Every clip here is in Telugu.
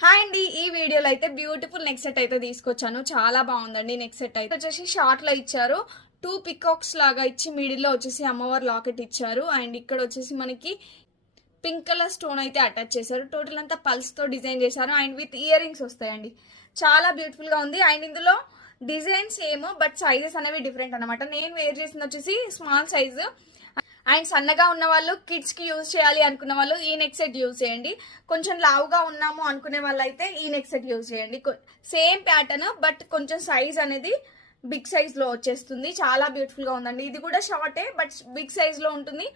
హాయ్ అండి, ఈ వీడియోలో అయితే బ్యూటిఫుల్ నెక్ సెట్ అయితే తీసుకొచ్చాను. చాలా బాగుందండి నెక్ సెట్ అయితే. వచ్చేసి షార్ట్ లో ఇచ్చారు, 2 పికాక్స్ లాగా ఇచ్చి మిడిల్ లో వచ్చేసి అమ్మవారి లాకెట్ ఇచ్చారు. అండ్ ఇక్కడ వచ్చేసి మనకి పింక్ కలర్ స్టోన్ అయితే అటాచ్ చేశారు. టోటల్ అంతా పల్స్ తో డిజైన్ చేశారు. అండ్ విత్ ఇయర్ రింగ్స్ వస్తాయండి. చాలా బ్యూటిఫుల్ గా ఉంది. అండ్ ఇందులో డిజైన్స్ ఏమో బట్ సైజెస్ అనేవి డిఫరెంట్ అనమాట. నేను వేర్ చేసింది వచ్చేసి స్మాల్ సైజు. అండ్ సన్నగా ఉన్న వాళ్ళు, కిడ్స్ కి యూజ్ చేయాలి అనుకున్న వాళ్ళు ఈ నెక్ సెట్ యూజ్ చేయండి. కొంచెం లావుగా ఉన్నాము అనుకునే వాళ్ళు అయితే ఈ నెక్ సెట్ యూజ్ చేయండి. సేమ్ ప్యాటర్న్ బట్ కొంచెం సైజ్ అనేది బిగ్ సైజ్ లో వచ్చేస్తుంది. చాలా బ్యూటిఫుల్ గా ఉందండి. ఇది కూడా షార్టే బట్ బిగ్ సైజ్ లో ఉంటుంది.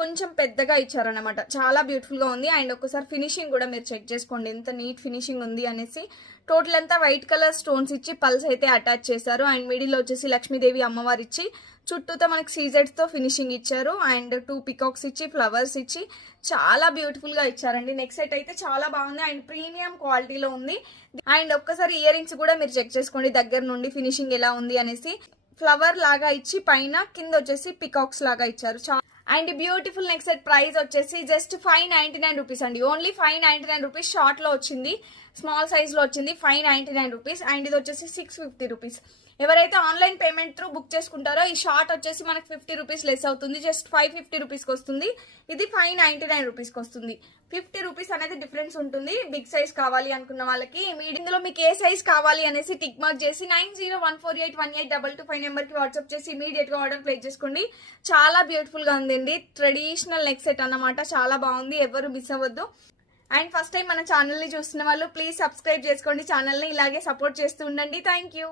కొంచెం పెద్దగా ఇచ్చారనమాట. చాలా బ్యూటిఫుల్ గా ఉంది. అండ్ ఒకసారి ఫినిషింగ్ కూడా మీరు చెక్ చేసుకోండి ఎంత నీట్ ఫినిషింగ్ ఉంది అనేసి. టోటల్ అంతా వైట్ కలర్ స్టోన్స్ ఇచ్చి పల్స్ అయితే అటాచ్ చేశారు. అండ్ మిడిల్ వచ్చేసి లక్ష్మీదేవి అమ్మవారు ఇచ్చి చుట్టూతో మనకి సీజెడ్స్ తో ఫినిషింగ్ ఇచ్చారు. అండ్ 2 పికాక్స్ ఇచ్చి ఫ్లవర్స్ ఇచ్చి చాలా బ్యూటిఫుల్ గా ఇచ్చారండి. నెక్ సెట్ అయితే చాలా బాగుంది అండ్ ప్రీమియం క్వాలిటీలో ఉంది. అండ్ ఒక్కసారి ఇయర్ రింగ్స్ కూడా మీరు చెక్ చేసుకోండి దగ్గర నుండి ఫినిషింగ్ ఎలా ఉంది అనేసి. ఫ్లవర్ లాగా ఇచ్చి పైన కింద వచ్చేసి పికాక్స్ లాగా ఇచ్చారు. And beautiful neck set price వచ్చేసి జస్ట్ 599 రూపీస్ అండి. Only 599 rupees. షార్ట్ లో వచ్చింది, స్మాల్ సైజ్ లో వచ్చింది. 599 రూపీస్. అండ్ ఇది వచ్చేసి 650 రూపీస్. ఎవరైతే ఆన్లైన్ పేమెంట్ త్రూ బుక్ చేసుకుంటారో ఈ షార్ట్ వచ్చేసి మనకి 50 రూపీస్ లెస్ అవుతుంది. జస్ట్ 550 రూపీస్కి వస్తుంది. ఇది 599 రూపీస్కి వస్తుంది. 50 రూపీస్ అనేది డిఫరెన్స్ ఉంటుంది. బిగ్ సైజ్ కావాలి అనుకున్న వాళ్ళకి. ఇందులో మీకు ఏ సైజ్ కావాలి అనేసి టిక్ మార్క్ చేసి 9014818225 నెంబర్ కి వాట్సాప్ చేసి ఇమీడియట్ గా ఆర్డర్ ప్లేస్ చేసుకోండి. చాలా బ్యూటిఫుల్ గా ఉందండి. ట్రెడిషనల్ నెక్ సెట్ అన్నమాట. చాలా బాగుంది. ఎవరు మిస్ అవ్వద్దు. అండ్ ఫస్ట్ టైం మన ఛానల్ ని చూస్తున్న వాళ్ళు ప్లీజ్ సబ్స్క్రైబ్ చేసుకోండి. ఛానల్ ని ఇలాగే సపోర్ట్ చేస్తూ ఉండండి. Thank you.